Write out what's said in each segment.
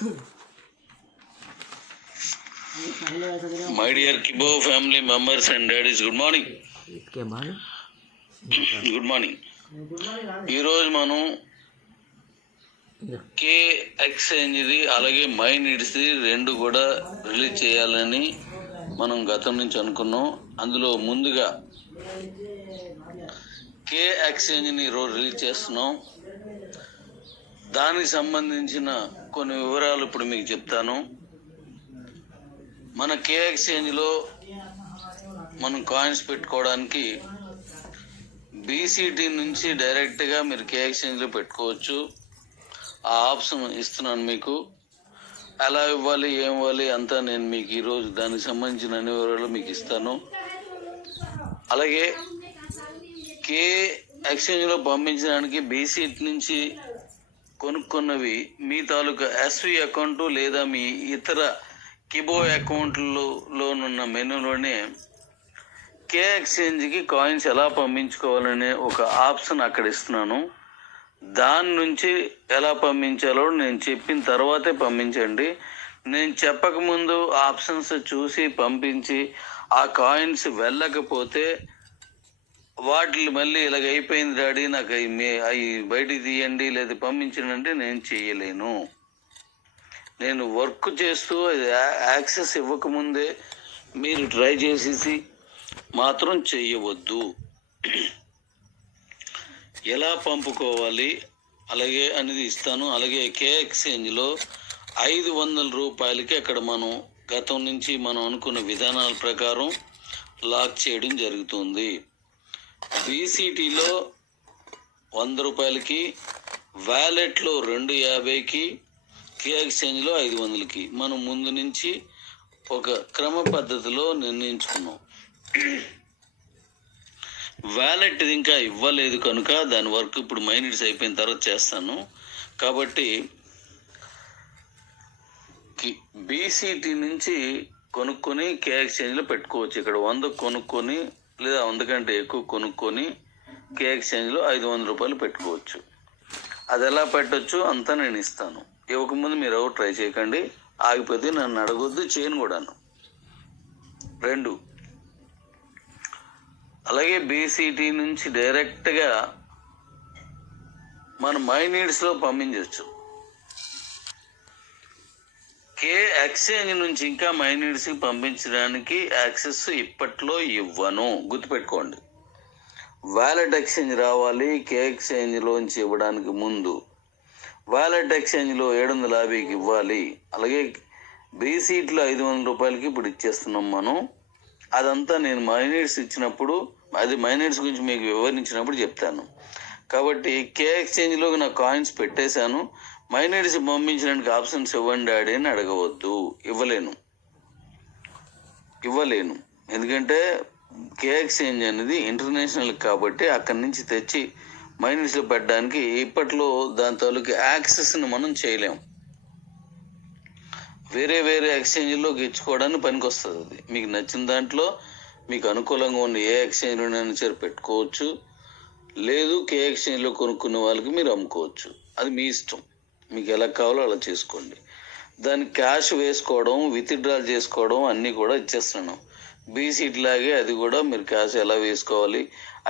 My dear Kibo family members and daddies, good morning. Good morning. ఈరోజు మనం కే ఎక్స్చేంజ్ది అలాగే my నీడ్స్ది రెండు కూడా రిలీజ్ చేయాలని మనం గతం నుంచి అనుకున్నాం. అందులో ముందుగా కే ఎక్స్చేంజ్ని ఈరోజు రిలీజ్ చేస్తున్నాం. దానికి సంబంధించిన కొన్ని వివరాలు ఇప్పుడు మీకు చెప్తాను. మన కే ఎక్స్చేంజ్లో మనం కాయిన్స్ పెట్టుకోవడానికి బీసీటీ నుంచి డైరెక్ట్గా మీరు కే ఎక్స్చేంజ్లో పెట్టుకోవచ్చు. ఆ ఆప్షన్ ఇస్తున్నాను మీకు. ఎలా ఇవ్వాలి, ఏం ఇవ్వాలి అంతా నేను మీకు ఈరోజు దానికి సంబంధించిన అన్ని వివరాలు మీకు ఇస్తాను. అలాగే కే ఎక్స్చేంజ్లో పంపించడానికి బీసీటీ నుంచి కొనుక్కున్నవి మీ తాలూకా ఎస్వి అకౌంటు లేదా మీ ఇతర కిబో అకౌంట్లలోనున్న మెనూలోనే కే ఎక్స్చేంజ్కి కాయిన్స్ ఎలా పంపించుకోవాలనే ఒక ఆప్షన్ అక్కడ ఇస్తున్నాను. దాని నుంచి ఎలా పంపించాలో నేను చెప్పిన తర్వాతే పంపించండి. నేను చెప్పకముందు ఆప్షన్స్ చూసి పంపించి ఆ కాయిన్స్ వెళ్ళకపోతే వాటిని మళ్ళీ ఇలాగ అయిపోయింది డాడీ, నాకు అవి బయటికి తీయండి లేదా పంపించండి అంటే నేను చేయలేను. నేను వర్క్ చేస్తూ యాక్సెస్ ఇవ్వకముందే మీరు ట్రై చేసేసి మాత్రం చెయ్యవద్దు. ఎలా పంపుకోవాలి అలాగే అనేది ఇస్తాను. అలాగే కే ఎక్స్చేంజ్లో 500 రూపాయలకి అక్కడ మనం గతం నుంచి మనం అనుకున్న విధానాల ప్రకారం లాక్ చేయడం జరుగుతుంది. బీసీటీలో 100 రూపాయలకి, వ్యాలెట్లో 250కి, కే ఎక్స్చేంజ్లో 500కి మనం ముందు నుంచి ఒక క్రమ పద్ధతిలో నిర్ణయించుకున్నాం. వ్యాలెట్ ఇంకా ఇవ్వలేదు కనుక దాని వర్క్ ఇప్పుడు మైనిట్స్ అయిపోయిన తర్వాత చేస్తాను. కాబట్టి బీసీటీ నుంచి కొనుక్కొని కే ఎక్స్చేంజ్లో పెట్టుకోవచ్చు. ఇక్కడ 100 కొనుక్కొని లేదా 100 కంటే ఎక్కువ కొనుక్కొని కే ఎక్స్చేంజ్లో 500 రూపాయలు పెట్టుకోవచ్చు. అది ఎలా పెట్టచ్చు అంతా నేను ఇస్తాను. ఇవ్వకముందు మీరు ఎవరు ట్రై చేయకండి. ఆగిపోతే నన్ను అడగొద్దు, చేయను కూడాను. 2 అలాగే బీసీటీ నుంచి డైరెక్ట్గా మన మై నీడ్స్లో పంపించవచ్చు. కే ఎక్స్చేంజ్ నుంచి ఇంకా మై నీడ్స్కి పంపించడానికి యాక్సెస్ ఇప్పట్లో ఇవ్వను, గుర్తుపెట్టుకోండి. వ్యాలెట్ ఎక్స్చేంజ్ రావాలి. కే ఎక్స్చేంజ్లోంచి ఇవ్వడానికి ముందు వ్యాలెట్ ఎక్స్చేంజ్లో 750కి ఇవ్వాలి. అలాగే బీసీటీలో 500 రూపాయలకి ఇప్పుడు ఇచ్చేస్తున్నాం మనం. అదంతా నేను మైనిట్స్ ఇచ్చినప్పుడు, అది మైనిట్స్ గురించి మీకు వివరించినప్పుడు చెప్తాను. కాబట్టి కే ఎక్స్చేంజ్లోకి నా కాయిన్స్ పెట్టేశాను. మైనిట్స్ పంపించడానికి ఆప్షన్స్ ఇవ్వండి డాడీ అని అడగవద్దు. ఇవ్వలేను. ఎందుకంటే కే ఎక్స్చేంజ్ అనేది ఇంటర్నేషనల్ కాబట్టి అక్కడి నుంచి తెచ్చి మైనిట్స్లో పెట్టడానికి ఇప్పట్లో దాని తాలూకు యాక్సెస్ని మనం చేయలేం. వేరే ఎక్స్చేంజ్లోకి ఇచ్చుకోవడానికి పనికి వస్తుంది. అది మీకు నచ్చిన దాంట్లో మీకు అనుకూలంగా ఉన్న ఏ ఎక్స్చేంజ్లోనైనా సరే పెట్టుకోవచ్చు. లేదు కే ఎక్స్చేంజ్లో కొనుక్కున్న వాళ్ళకి మీరు అమ్ముకోవచ్చు. అది మీ ఇష్టం, మీకు ఎలా కావాలో అలా చేసుకోండి. దానికి క్యాష్ వేసుకోవడం, విత్డ్రాల్ చేసుకోవడం అన్నీ కూడా ఇచ్చేస్తున్నాను. బీసీటీ లాగే అది కూడా మీరు క్యాష్ ఎలా వేసుకోవాలి,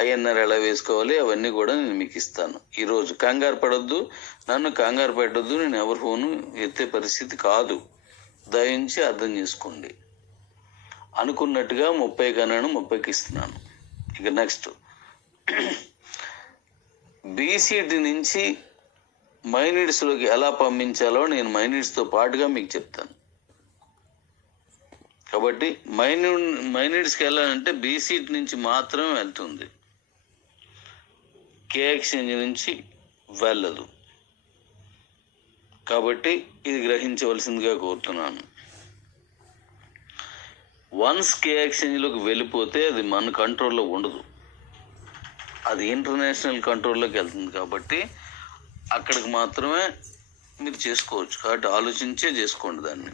ఐఎన్ఆర్ ఎలా వేసుకోవాలి అవన్నీ కూడా నేను మీకు ఇస్తాను. ఈరోజు కంగారు పడొద్దు, నన్ను కంగారు పెట్టొద్దు. నేను ఎవరి ఫోను ఎత్తే పరిస్థితి కాదు. దయించి అర్థం చేసుకోండి. అనుకున్నట్టుగా 30 కన్నాను, 30కి ఇస్తున్నాను. ఇక నెక్స్ట్ బీసీటీ నుంచి మైనిట్స్లోకి ఎలా పంపించాలో నేను మైనిట్స్తో పాటుగా మీకు చెప్తాను. కాబట్టి మైనిట్స్కి వెళ్ళాలంటే బీసీటీ నుంచి మాత్రమే వెళ్తుంది, కే ఎక్స్చేంజ్ నుంచి వెళ్ళదు. కాబట్టి ఇది గ్రహించవలసిందిగా కోరుతున్నాను. వన్స్ కే ఎక్స్చేంజ్లోకి వెళ్ళిపోతే అది మన కంట్రోల్లో ఉండదు, అది ఇంటర్నేషనల్ కంట్రోల్లోకి వెళ్తుంది. కాబట్టి అక్కడికి మాత్రమే మీరు చేసుకోవచ్చు. కాబట్టి ఆలోచించే చేసుకోండి దాన్ని.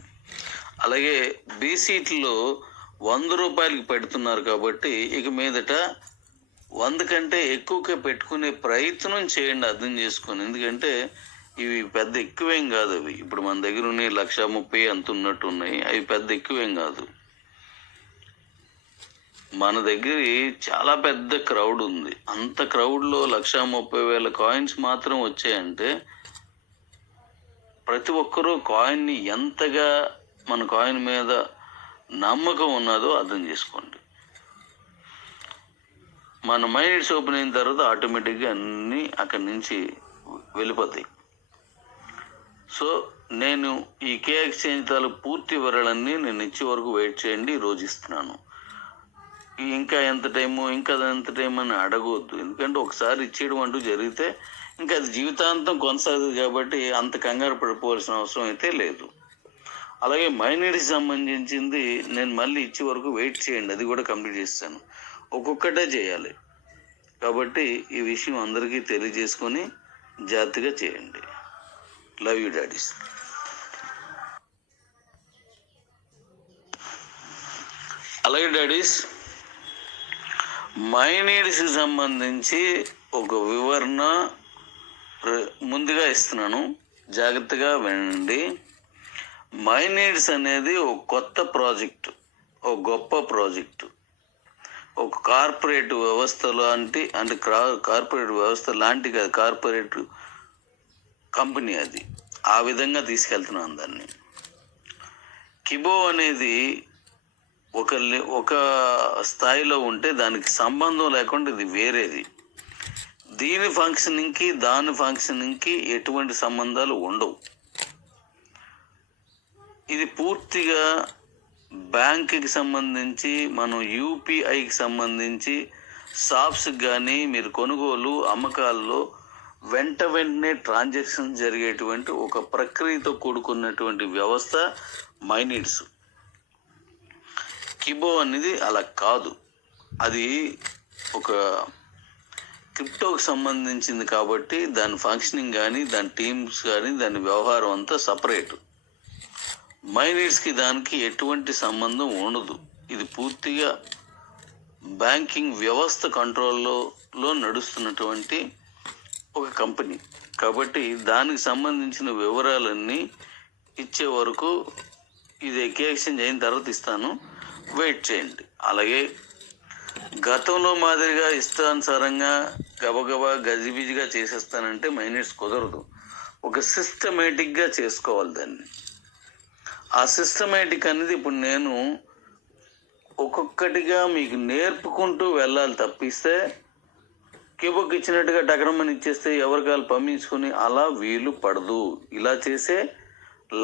అలాగే బీసీటీలో 100 రూపాయలకి పెడుతున్నారు కాబట్టి ఇక మీదట 100 కంటే ఎక్కువగా పెట్టుకునే ప్రయత్నం చేయండి, అర్థం చేసుకొని. ఎందుకంటే ఇవి పెద్ద ఎక్కువేం కాదు. అవి ఇప్పుడు మన దగ్గర ఉన్నాయి 1,30,000 అంత ఉన్నట్టు ఉన్నాయి. అవి పెద్ద ఎక్కువేం కాదు. మన దగ్గర చాలా పెద్ద క్రౌడ్ ఉంది. అంత క్రౌడ్లో 1,30,000 కాయిన్స్ మాత్రం వచ్చాయంటే ప్రతి ఒక్కరూ కాయిన్ని ఎంతగా మన కాయిన్ మీద నమ్మకం ఉన్నదో అర్థం చేసుకోండి. మన మైనిట్స్ ఓపెన్ అయిన తర్వాత ఆటోమేటిక్గా అన్నీ అక్కడి నుంచి వెళ్ళిపోతాయి. సో నేను ఈ కే ఎక్స్చేంజ్ తాలూకు పూర్తి వివరాలన్నీ నేను ఇచ్చే వరకు వెయిట్ చేయండి. రోజు ఇస్తున్నాను. ఇంకా ఎంత టైము అని అడగవద్దు. ఎందుకంటే ఒకసారి ఇచ్చేయడం అంటూ జరిగితే ఇంకా అది జీవితాంతం కొనసాగుతుంది. కాబట్టి అంత కంగారు పడిపోవాల్సిన అవసరం అయితే లేదు. అలాగే మైనిట్స్కి సంబంధించింది నేను మళ్ళీ ఇచ్చే వరకు వెయిట్ చేయండి. అది కూడా కంప్లీట్ చేస్తాను. ఒక్కొక్కటే చేయాలి. కాబట్టి ఈ విషయం అందరికీ తెలియజేసుకొని జాగ్రత్తగా చేయండి. Love you daddy's. అలాగే డాడీస్, మైనీడ్స్కి సంబంధించి ఒక వివరణ ముందుగా ఇస్తున్నాను. జాగ్రత్తగా వినండి. మైనీడ్స్ అనేది ఒక కొత్త ప్రాజెక్టు, ఒక గొప్ప ప్రాజెక్టు, ఒక కార్పొరేట్ వ్యవస్థ లాంటి, అంటే కార్పొరేట్ వ్యవస్థ లాంటి కాదు, కార్పొరేట్ కంపెనీ అది. ఆ విధంగా తీసుకెళ్తున్నాను దాన్ని. కిబో అనేది ఒక స్థాయిలో ఉంటే దానికి సంబంధం లేకుండా ఇది వేరేది. దీని ఫంక్షనింగ్కి దాని ఫంక్షనింగ్కి ఎటువంటి సంబంధాలు ఉండవు. ఇది పూర్తిగా బ్యాంకుకి సంబంధించి, మనం యూపీఐకి సంబంధించి షాప్స్కి కానీ మీరు కొనుగోలు అమ్మకాల్లో వెంటనే ట్రాన్సాక్షన్ జరిగేటువంటి ఒక ప్రక్రియతో కూడుకున్నటువంటి వ్యవస్థ మైనిట్స్. కిబో అనేది అలా కాదు. అది ఒక క్రిప్టోకి సంబంధించింది కాబట్టి దాని ఫంక్షనింగ్ కానీ, దాని టీమ్స్ కానీ, దాని వ్యవహారం అంతా సపరేట్. మైనిట్స్కి దానికి ఎటువంటి సంబంధం ఉండదు. ఇది పూర్తిగా బ్యాంకింగ్ వ్యవస్థ కంట్రోల్లో నడుస్తున్నటువంటి ఒక కంపెనీ. కాబట్టి దానికి సంబంధించిన వివరాలన్నీ ఇచ్చే వరకు, ఇది ఎక్స్చేంజ్ అయిన తర్వాత ఇస్తాను, వెయిట్ చేయండి. అలాగే గతంలో మాదిరిగా ఇష్టానుసారంగా గబగబా గజిబిజిగా చేసేస్తానంటే మైనిట్స్ కుదరదు. ఒక సిస్టమేటిక్గా చేసుకోవాలి దాన్ని. ఆ సిస్టమేటిక్ అనేది ఇప్పుడు నేను ఒక్కొక్కటిగా మీకు నేర్పుకుంటూ వెళ్ళాలి తప్పిస్తే కిబోకి ఇచ్చినట్టుగా టకరమని ఇచ్చేస్తే ఎవరికాలు పంపించుకొని అలా వీలు పడదు. ఇలా చేసే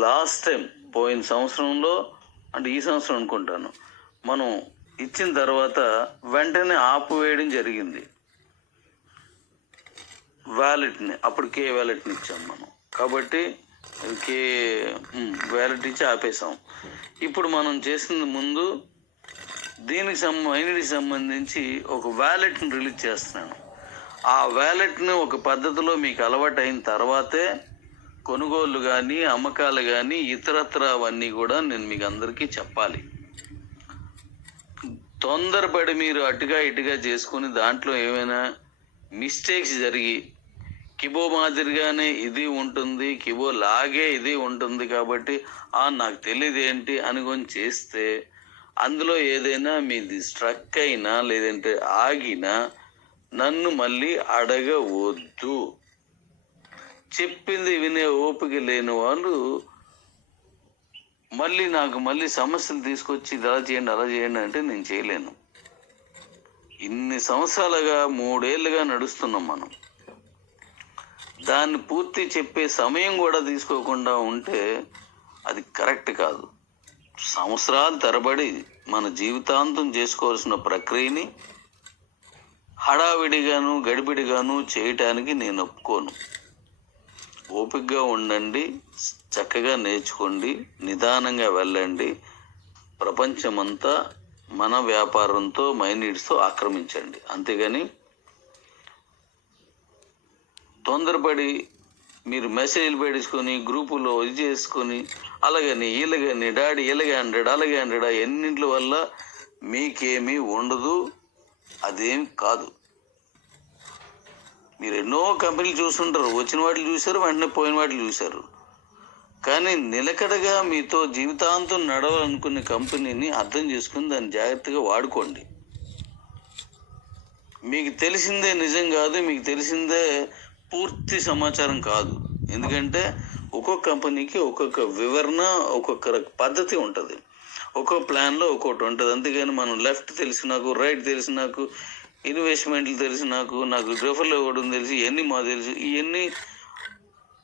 లాస్ట్ టైం పోయిన సంవత్సరంలో, అంటే ఈ సంవత్సరం అనుకుంటాను, మనం ఇచ్చిన తర్వాత వెంటనే ఆపివేయడం జరిగింది వ్యాలెట్ని. అప్పుడు కే వ్యాలెట్ని ఇచ్చాం మనం. కాబట్టి కే వ్యాలెట్ ఇచ్చి ఆపేసాం. ఇప్పుడు మనం చేసింది ముందు దీనికి మైనిట్కి సంబంధించి ఒక వ్యాలెట్ని రిలీజ్ చేస్తున్నాను. ఆ వ్యాలెట్ని ఒక పద్ధతిలో మీకు అలవాటు అయిన తర్వాతే కొనుగోలు కానీ, అమ్మకాలు కానీ, ఇతరత్ర అవన్నీ కూడా నేను మీకు అందరికీ చెప్పాలి. తొందరపడి మీరు అటుగా ఇటుగా చేసుకుని దాంట్లో ఏమైనా మిస్టేక్స్ జరిగి కిబో మాదిరిగానే ఇది ఉంటుంది, కిబో లాగే ఇది ఉంటుంది కాబట్టి నాకు తెలియదు ఏంటి అనుకొని చేస్తే అందులో ఏదైనా మీది స్ట్రక్ అయినా లేదంటే ఆగినా నన్ను మళ్ళీ అడగవద్దు. చెప్పింది వినే ఓపిక లేని వాళ్ళు మళ్ళీ సమస్యలు తీసుకొచ్చి ఇది అలా చేయండి అలా చేయండి అంటే నేను చేయలేను. ఇన్ని సంవత్సరాలుగా 3 ఏళ్ళుగా నడుస్తున్నాం మనం. దాన్ని పూర్తి చెప్పే సమయం కూడా తీసుకోకుండా ఉంటే అది కరెక్ట్ కాదు. సంవత్సరాల తరబడి మన జీవితాంతం చేసుకోవాల్సిన ప్రక్రియని హడావిడిగాను గడిబిడిగాను చేయటానికి నేను ఒప్పుకోను. ఓపికగా ఉండండి, చక్కగా నేర్చుకోండి, నిదానంగా వెళ్ళండి. ప్రపంచమంతా మన వ్యాపారంతో మైనిట్స్తో ఆక్రమించండి. అంతేగాని తొందరపడి మీరు మెసేజ్లు పెట్టించుకొని గ్రూపులో ఇది చేసుకొని అలాగని ఇలాగని డాడీ ఇలాగే 100 అలాగే 100 ఎన్నింటి వల్ల మీకేమీ ఉండదు. అదేం కాదు. మీరు ఎన్నో కంపెనీలు చూస్తుంటారు, వచ్చిన వాటిని చూశారు, వెంటనే పోయిన వాటిని చూశారు. కానీ నిలకడగా మీతో జీవితాంతం నడవాలనుకునే కంపెనీని అర్థం చేసుకుని దాన్ని జాగ్రత్తగా వాడుకోండి. మీకు తెలిసిందే నిజం కాదు, మీకు తెలిసిందే పూర్తి సమాచారం కాదు. ఎందుకంటే ఒక్కొక్క కంపెనీకి ఒక్కొక్క వివరణ, ఒక్కొక్క పద్ధతి ఉంటుంది, ఒక్కొక్క ప్లాన్లో ఒక్కొక్కటి ఉంటుంది. అంతేగాని మనం లెఫ్ట్ తెలిసి నాకు, రైట్ తెలిసి నాకు, ఇన్వెస్ట్మెంట్లు తెలిసి నాకు గ్రెఫర్లో ఇవ్వడం తెలిసి, ఇవన్నీ మాకు తెలుసు, ఇవన్నీ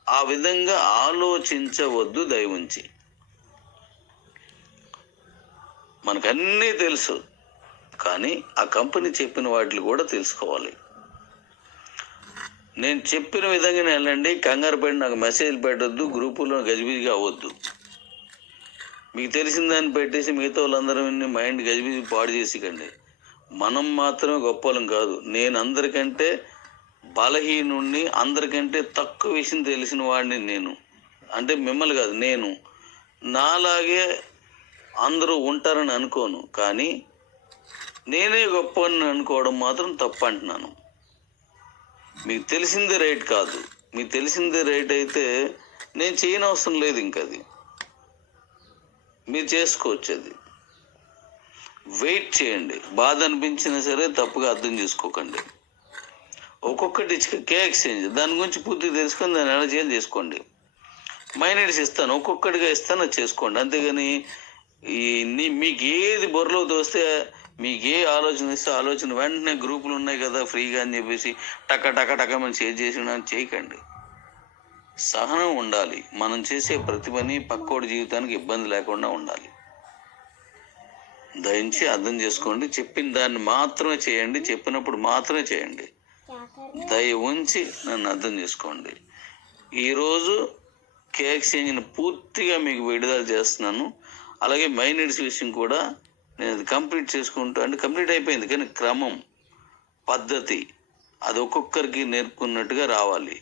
ఆ విధంగా ఆలోచించవద్దు. దయవుంచి మనకన్నీ తెలుసు, కానీ ఆ కంపెనీ చెప్పిన వాటిని కూడా తెలుసుకోవాలి. నేను చెప్పిన విధంగానే వెళ్ళండి. కంగారు పడి నాకు మెసేజ్ పెట్టద్దు, గ్రూపులో గజిబిజిగా అవ్వద్దు. మీకు తెలిసిన దాన్ని పెట్టేసి మిగతా వాళ్ళందరూ మైండ్ గజిబిజి పాడు చేసికండి. మనం మాత్రమే గొప్పలం కాదు. నేను అందరికంటే బలహీనుణ్ణి, అందరికంటే తక్కువ విషయం తెలిసిన వాడిని నేను. అంటే మిమ్మల్ని కాదు, నేను నాలాగే అందరూ ఉంటారని అనుకోను, కానీ నేనే గొప్పని అనుకోవడం మాత్రం తప్పు అంటున్నాను. మీకు తెలిసిందే రైట్ కాదు. మీకు తెలిసిందే రైట్ అయితే నేను చేయనవసరం లేదు. ఇంకది మీరు చేసుకోవచ్చు. అది వెయిట్ చేయండి. బాధ అనిపించినా సరే తప్పుగా అర్థం చేసుకోకండి. ఒక్కొక్కటి కే ఎక్స్చేంజ్ దాని గురించి పూర్తిగా తెలుసుకొని దాన్ని ఎలా చేయాలి చేసుకోండి. మైనీడ్స్ ఇస్తాను, ఒక్కొక్కటిగా ఇస్తాను, అది చేసుకోండి. అంతేగాని మీకు ఏది బొర్రలో తోస్తే, మీకు ఏ ఆలోచన ఇస్తే ఆలోచన వెంటనే గ్రూపులు ఉన్నాయి కదా ఫ్రీగా అని చెప్పేసి టక టక టక మనం షేర్ చేసి చేయకండి. సహనం ఉండాలి. మనం చేసే ప్రతి పని పక్కోడి జీవితానికి ఇబ్బంది లేకుండా ఉండాలి. దయించి అర్థం చేసుకోండి. చెప్పిన దాన్ని మాత్రమే చేయండి, చెప్పినప్పుడు మాత్రమే చేయండి. దయ ఉంచి నన్ను అర్థం చేసుకోండి. ఈరోజు కే ఎక్స్చేంజ్ని పూర్తిగా మీకు విడుదల చేస్తున్నాను. అలాగే మైనీడ్స్ విషయం కూడా నేను అది కంప్లీట్ చేసుకుంటూ, అంటే కంప్లీట్ అయిపోయింది, కానీ క్రమం, పద్ధతి అది ఒక్కొక్కరికి నేర్పుకున్నట్టుగా రావాలి.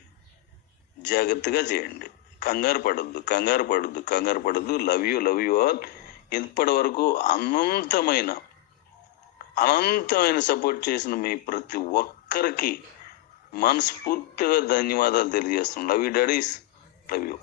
జాగ్రత్తగా చేయండి. కంగారు పడద్దు. Love you all. ఇప్పటి వరకు అనంతమైన సపోర్ట్ చేసిన మీ ప్రతి ఒక్కరికి మనస్ఫూర్తిగా ధన్యవాదాలు తెలియజేస్తున్నాను. Love you daddy's, love you.